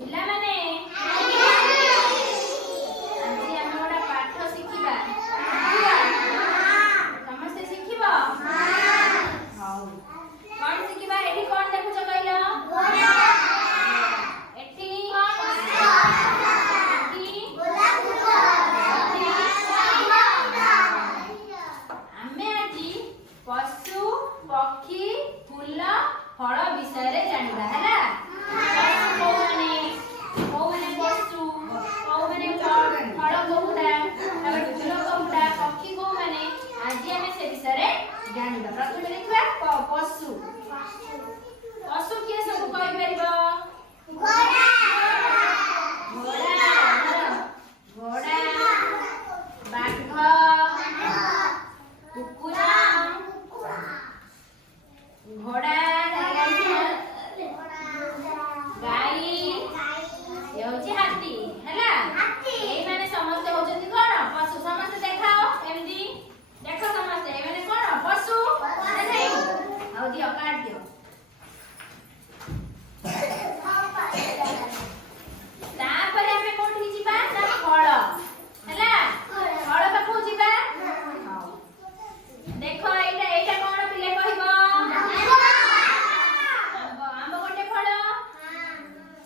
ପିଲାମାନେ ଆଜି ଆମେ ଗୋଟେ ପାଠ ଶିଖିବା। ସମସ୍ତେ ଶିଖିବ? ହଉ। କଣ ଶିଖିବା? ଏଠି କଣ ଦେଖୁଛ କହିଲ? ଏଠି ଆମେ ଆଜି ପଶୁ, ପକ୍ଷୀ, ଫୁଲ, ଫଳ ବିଷୟରେ ଜାଣିବା ହେଲା। କୋଉମାନେ ପଶୁ, କୋଉମାନେ ଫଳ କୋଉଟା, ତାପରେ ଫୁଲ କୋଉଟା, ପକ୍ଷୀ କୋଉମାନେ, ଆଜି ଆମେ ସେ ବିଷୟରେ ଜାଣିବା। ପ୍ରଥମେ ଦେଖିବା ପଶୁ। ପଶୁ କିଏ ସବୁ କହିପାରିବ? ଘୋଡ଼ା, ବାଘ, କୁକୁର, ଘୋଡ଼ା, ଗାଈ, ହେଉଛି ହାତୀ ହେଲା। ଏଇମାନେ ସମସ୍ତେ ହଉଛନ୍ତି କଣ? ପଶୁ। ସମସ୍ତେ ଦେଖାଅ, ଏମିତି ଦେଖ ସମସ୍ତେ, ଏମାନେ କଣ? ପଶୁ। ଆଉ ଦିଅ, କାଟ ଦିଅ। ତାପରେ ଆମେ କୋଉଠିକି ଯିବା? ନା ଫଳ ହେଲା। ଫଳ ପାଖକୁ ଯିବା। ଦେଖ ଏଇଟା କଣ ପିଲେ କହିବ? ଆମ୍ବ ଗୋଟେ ଫଳ।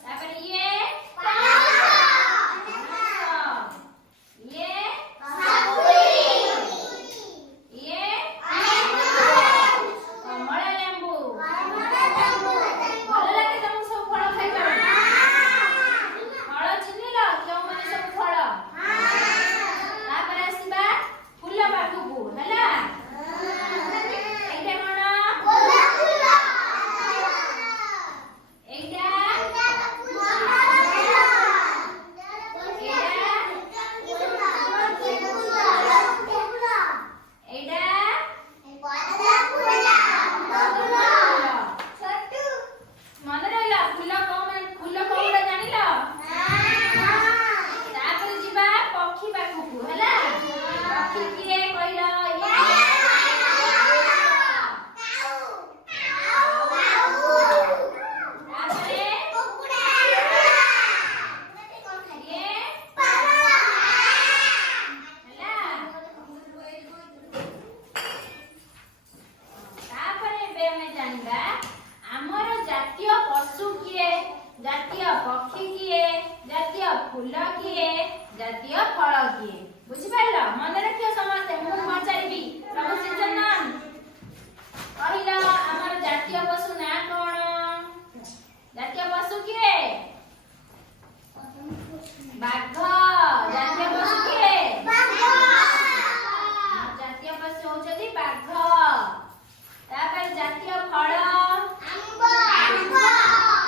ତାପରେ ଇଏ କମଳା ଲେମ୍ବୁ। ଭଲ ଲାଗେ ତମକୁ ସବୁ ଫଳ ଖାଇବା? ଫଳ ଚିହ୍ନିଲ କେଉଁମାନେ ସବୁ ଫଳ? ତାପରେ ଆସିବା ଫୁଲ ପାଖକୁ ହେଲା। ଏଇଟା କଣ? ମନେ ରହିଲା? ଫୁଲ କୋଉଟା ଜାଣିଲ? ତାପରେ ଯିବା ପକ୍ଷୀ ପାଖକୁ ହେଲା। ପକ୍ଷୀ କିଏ କହିଲ? ତାପରେ ଏବେ ଆମେ ଜାଣିବା ଆମର ଜାତୀୟ ପଶୁ କିଏ, ଜାତୀୟ ପକ୍ଷୀ କିଏ, ଜାତୀୟ ଫୁଲ କିଏ, ଜାତୀୟ ଫଳ କିଏ। ବୁଝିପାରିଲ? ମନେ ରଖିବ ସମସ୍ତେ। ମୁଁ ପଚାରିବି, ପ୍ରଭୁ ଶ୍ରୀଚନ୍ଦନ କହିଲ ଆମର ଜାତୀୟ ପଶୁ ନାଁ କଣ? ଜାତୀୟ ପଶୁ କିଏ? ବାଘ। ଜାତୀୟ ପଶୁ କିଏ? ଜାତୀୟ ପଶୁ ହଉଛନ୍ତି ବାଘ। ତାପରେ ଜାତୀୟ ଫଳ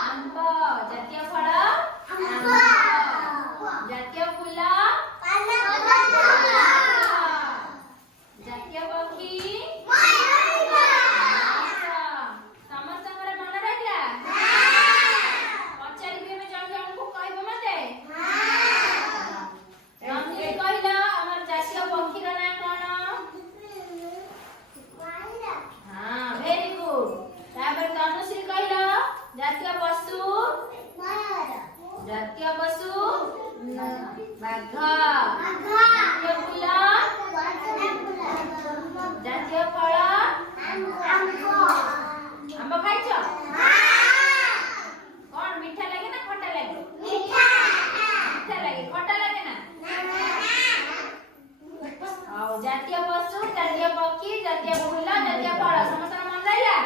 ଆମ୍ବ। ଜାତୀୟ ଫଳ ଆମ୍ବ। ଜାତୀୟ ଫୁଲ ଜାତୀୟ ପକ୍ଷୀ ସମସ୍ତଙ୍କର ମନେ ରହିଲା? ପଚାରିବି ଏବେ ଜଣ ଜଣଙ୍କୁ, କହିବ ମତେ? ରଞ୍ଜିତ କହିଲ ଆମର ଜାତୀୟ ପକ୍ଷୀର ନାଁ କଣ? ହଁ, ଭେରି ଗୁଡ। ତାପରେ ତନୁଶ୍ରୀ କହିଲ ଜାତୀୟ ପଶୁ? ଜାତୀୟ ପଶୁ ବାଘ। ଜାତୀୟ ଫୁଲ? ଜାତୀୟ ଫଳ? ଆମ୍ବ ଖାଇଛ? କଣ ମିଠା ଲାଗେ ନା ଖଟା ଲାଗେ? ମିଠା ଲାଗେ। ଖଟା ଲାଗେ ନା? ଆଉ ଜାତୀୟ ପଶୁ, ଜାତୀୟ ପକ୍ଷୀ, ଜାତୀୟ ଫୁଲ, ଜାତୀୟ ଫଳ ସମସ୍ତଙ୍କ ମନେ ରହିଲା?